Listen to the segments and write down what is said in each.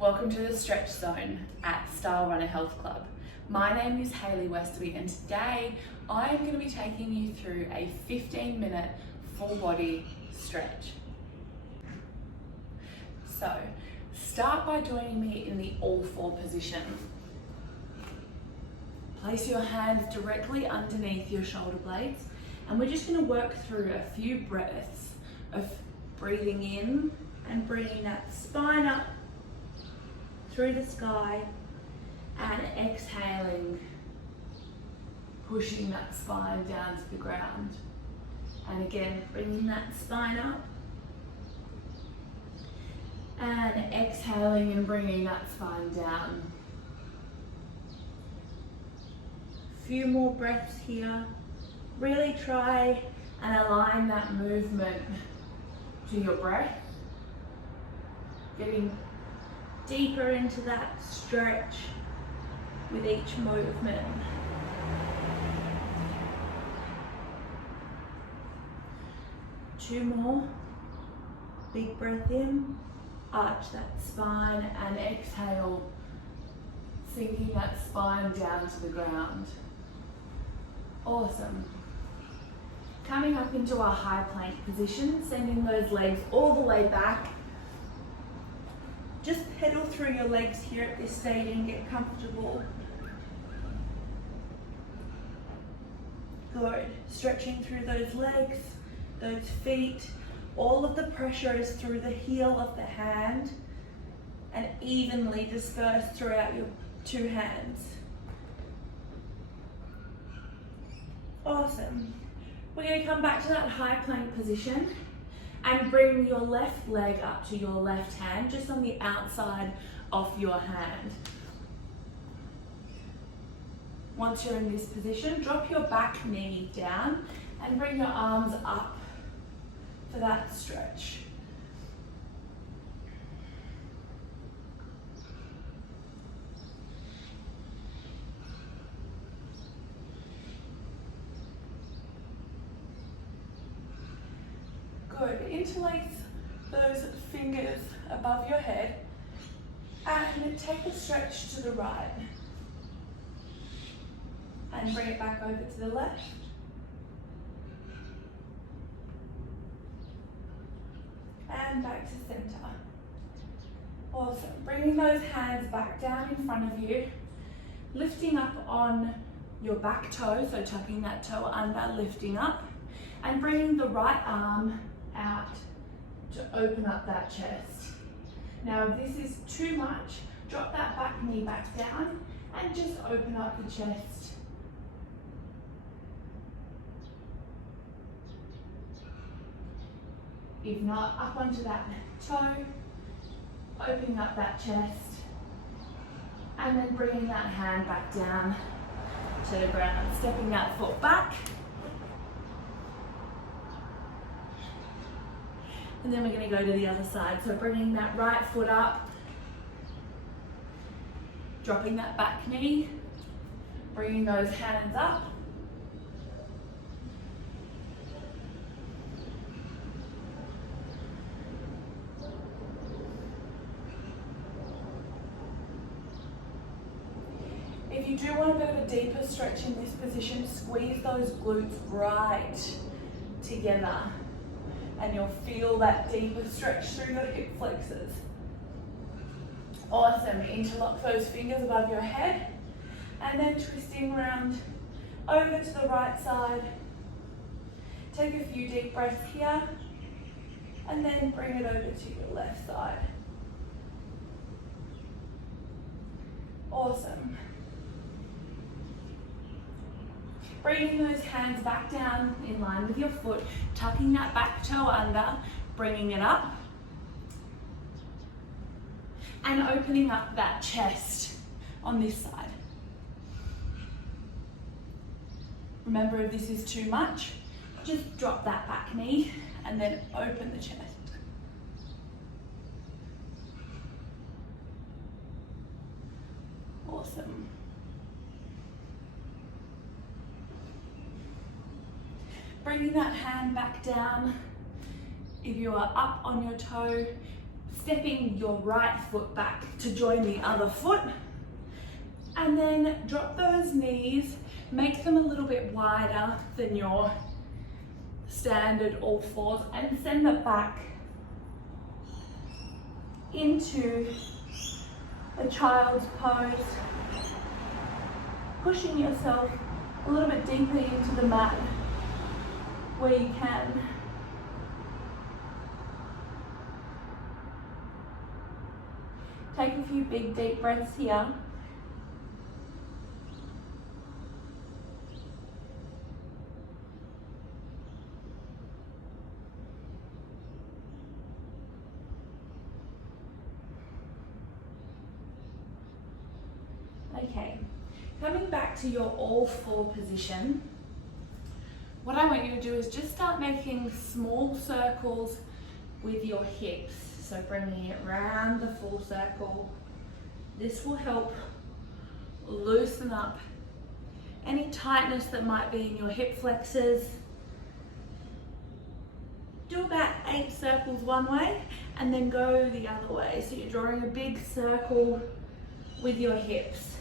Welcome to the Stretch Zone at Stylerunner Health Club. My name is Hayley Westoby and today I am going to be taking you through a 15-minute full body stretch. So start by joining me in the all four position. Place your hands directly underneath your shoulder blades and we're just going to work through a few breaths of breathing in and bringing that spine up through the sky and exhaling, pushing that spine down to the ground. And again, bringing that spine up and exhaling and bringing that spine down. A few more breaths here. Really try and align that movement to your breath. Getting deeper into that stretch with each movement. Two more. Big breath in, arch that spine and exhale, sinking that spine down to the ground. Awesome. Coming up into our high plank position, sending those legs all the way back. Just pedal through your legs here at this stage and get comfortable. Good. Stretching through those legs, those feet. All of the pressure is through the heel of the hand and evenly dispersed throughout your two hands. Awesome. We're going to come back to that high plank position and bring your left leg up to your left hand, just on the outside of your hand. Once you're in this position, drop your back knee down and bring your arms up for that stretch. Good. Interlace those fingers above your head and take a stretch to the right. And bring it back over to the left. And back to center. Awesome. Bringing those hands back down in front of you. Lifting up on your back toe, so tucking that toe under, lifting up. And bringing the right arm out to open up that chest. Now if this is too much, drop that back knee back down and just open up the chest. If not, up onto that toe, opening up that chest, and then bringing that hand back down to the ground, stepping that foot back. And then we're going to go to the other side. So bringing that right foot up, dropping that back knee, bringing those hands up. If you do want a bit of a deeper stretch in this position, squeeze those glutes right together. And you'll feel that deeper stretch through your hip flexors. Awesome. Interlock those fingers above your head and then twisting around over to the right side. Take a few deep breaths here and then bring it over to your left side. Awesome. Bringing those hands back down in line with your foot, tucking that back toe under, bringing it up, and opening up that chest on this side. Remember, if this is too much, just drop that back knee and then open the chest. Awesome. Bringing that hand back down. If you are up on your toe, stepping your right foot back to join the other foot. And then drop those knees, make them a little bit wider than your standard all fours, and send it back into a child's pose, pushing yourself a little bit deeper into the mat where you can. Take a few big deep breaths here. Okay, coming back to your all four position, what I want you to do is just start making small circles with your hips. So bringing it round the full circle. This will help loosen up any tightness that might be in your hip flexors. Do about 8 circles one way and then go the other way. So you're drawing a big circle with your hips.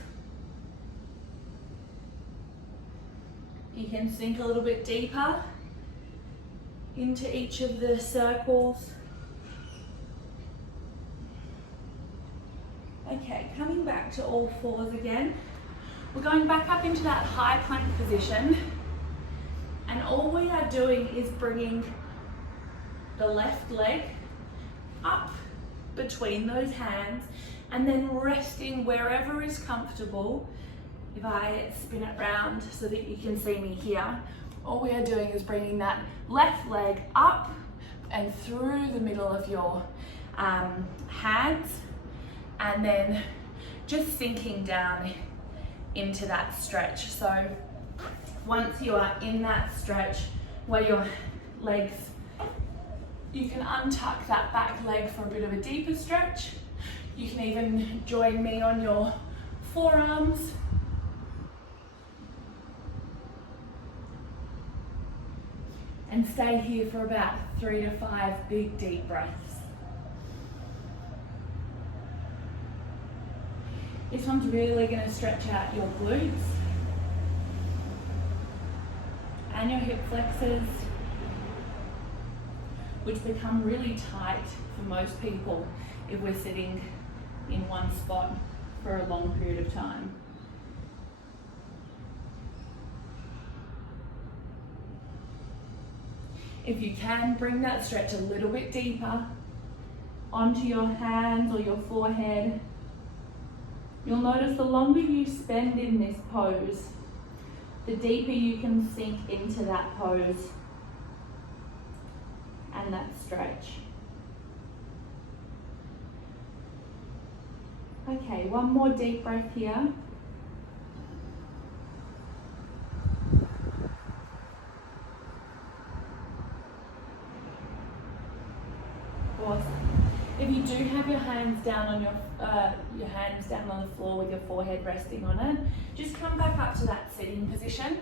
You can sink a little bit deeper into each of the circles. Okay, coming back to all fours again. We're going back up into that high plank position, and all we are doing is bringing the left leg up between those hands and then resting wherever is comfortable. If I spin it round so that you can see me here, all we are doing is bringing that left leg up and through the middle of your hands, and then just sinking down into that stretch. So once you are in that stretch where your legs, you can untuck that back leg for a bit of a deeper stretch. You can even join me on your forearms. And stay here for about 3 to 5 big deep breaths. This one's really going to stretch out your glutes and your hip flexors, which become really tight for most people if we're sitting in one spot for a long period of time. If you can, bring that stretch a little bit deeper onto your hands or your forehead. You'll notice the longer you spend in this pose, the deeper you can sink into that pose and that stretch. Okay, one more deep breath here. Awesome. If you do have your hands down on your hands down on the floor with your forehead resting on it, just come back up to that sitting position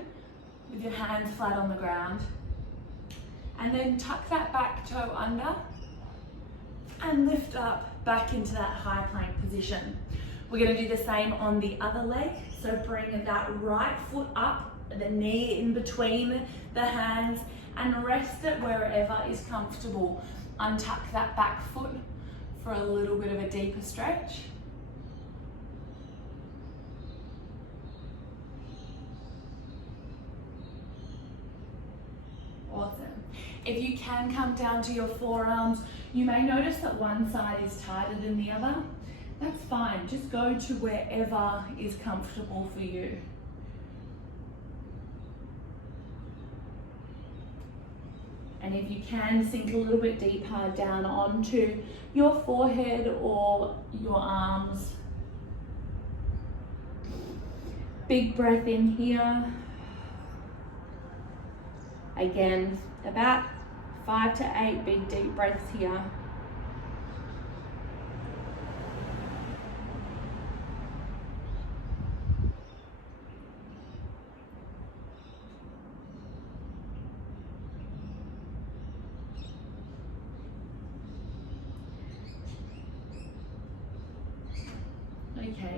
with your hands flat on the ground, and then tuck that back toe under and lift up back into that high plank position. We're going to do the same on the other leg. So bring that right foot up, the knee in between the hands, and rest it wherever is comfortable. Untuck that back foot for a little bit of a deeper stretch. Awesome. If you can come down to your forearms, you may notice that one side is tighter than the other. That's fine. Just go to wherever is comfortable for you. And if you can, sink a little bit deeper down onto your forehead or your arms. Big breath in here. Again, about 5 to 8 big deep breaths here.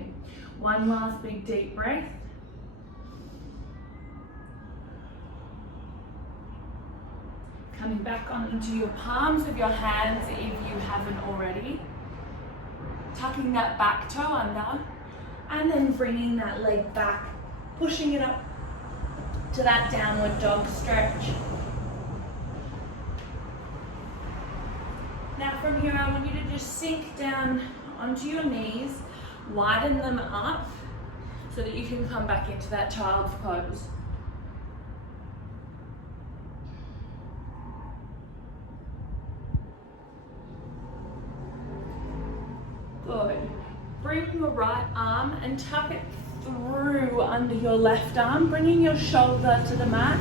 Okay, one last big deep breath. Coming back onto your palms of your hands if you haven't already. Tucking that back toe under and then bringing that leg back, pushing it up to that downward dog stretch. Now from here I want you to just sink down onto your knees, widen them up so that you can come back into that child's pose. Good. Bring your right arm and tuck it through under your left arm, bringing your shoulder to the mat.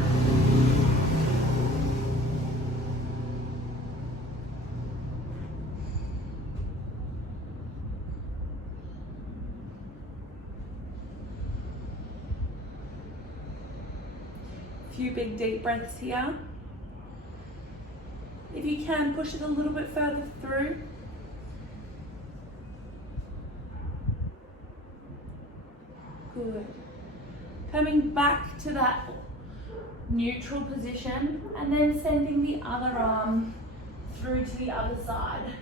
Few big deep breaths here. If you can, push it a little bit further through. Good. Coming back to that neutral position and then sending the other arm through to the other side.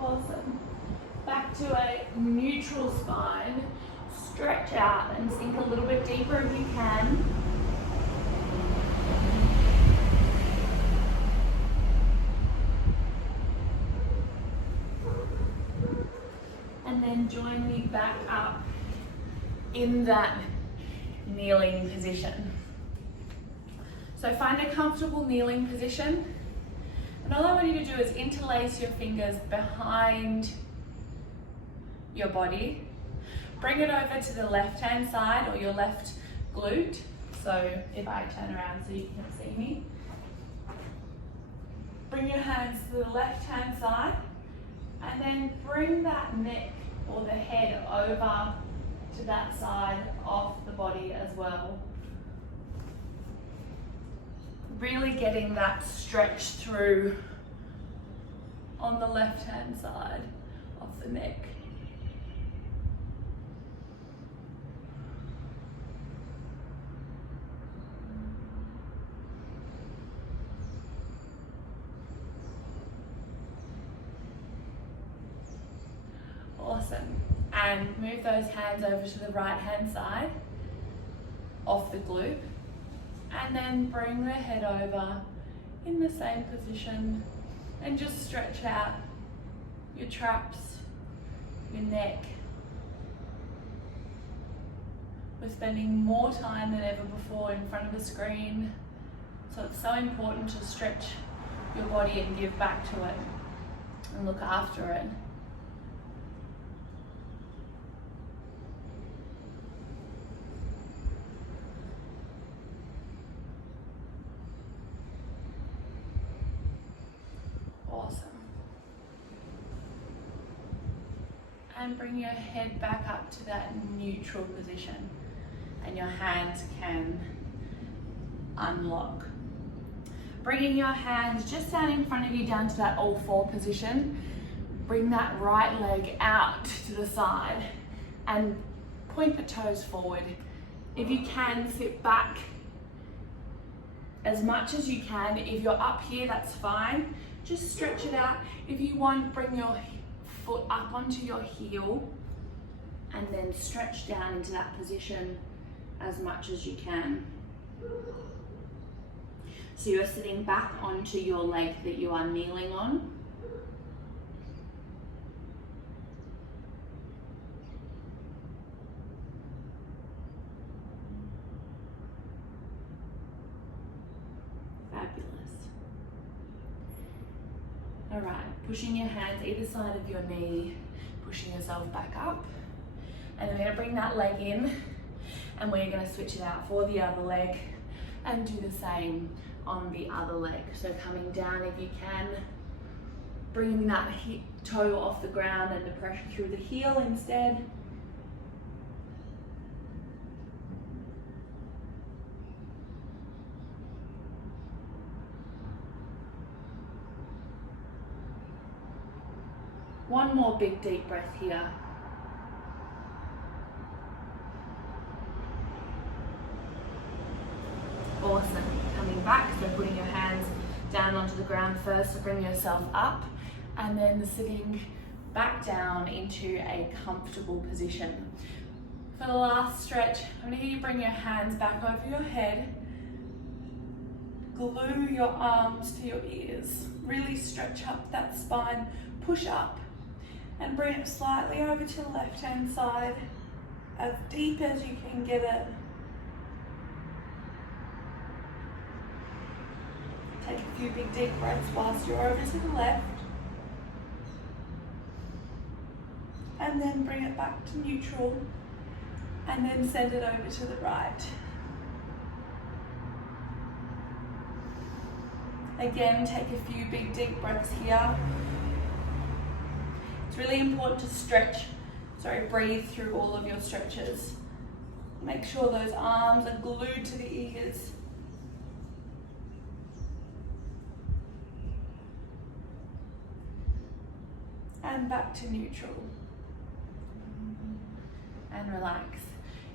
Awesome. Back to a neutral spine. Stretch out and sink a little bit deeper if you can. And then join me back up in that kneeling position. So find a comfortable kneeling position. And all I want you to do is interlace your fingers behind your body. Bring it over to the left-hand side or your left glute. So if I turn around so you can see me. Bring your hands to the left-hand side and then bring that neck or the head over to that side of the body as well. Really getting that stretch through on the left-hand side of the neck. Awesome. And move those hands over to the right-hand side of the glute. And then bring the head over in the same position and just stretch out your traps, your neck. We're spending more time than ever before in front of a screen, so it's so important to stretch your body and give back to it and look after it. Awesome. And bring your head back up to that neutral position and your hands can unlock. Bringing your hands just down in front of you down to that all four position. Bring that right leg out to the side and point the toes forward. If you can, sit back as much as you can. If you're up here, that's fine. Just stretch it out. If you want, bring your foot up onto your heel and then stretch down into that position as much as you can. So you're sitting back onto your leg that you are kneeling on. Fabulous. All right, pushing your hands either side of your knee, pushing yourself back up. And then we're gonna bring that leg in and we're gonna switch it out for the other leg and do the same on the other leg. So coming down if you can, bringing that toe off the ground and the pressure through the heel instead. One more big deep breath here. Awesome. Coming back, so putting your hands down onto the ground first to bring yourself up, and then sitting back down into a comfortable position. For the last stretch, I'm going to get you to bring your hands back over your head. Glue your arms to your ears. Really stretch up that spine. Push up and bring it slightly over to the left-hand side, as deep as you can get it. Take a few big deep breaths whilst you're over to the left. And then bring it back to neutral. And then send it over to the right. Again, take a few big deep breaths here. It's really important to breathe through all of your stretches. Make sure those arms are glued to the ears. And back to neutral. And relax.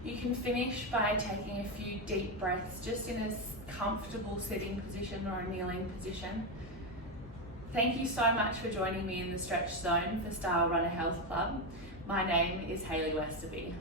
You can finish by taking a few deep breaths just in a comfortable sitting position or a kneeling position. Thank you so much for joining me in the stretch zone for Stylerunner Health Club. My name is Hayley Westoby.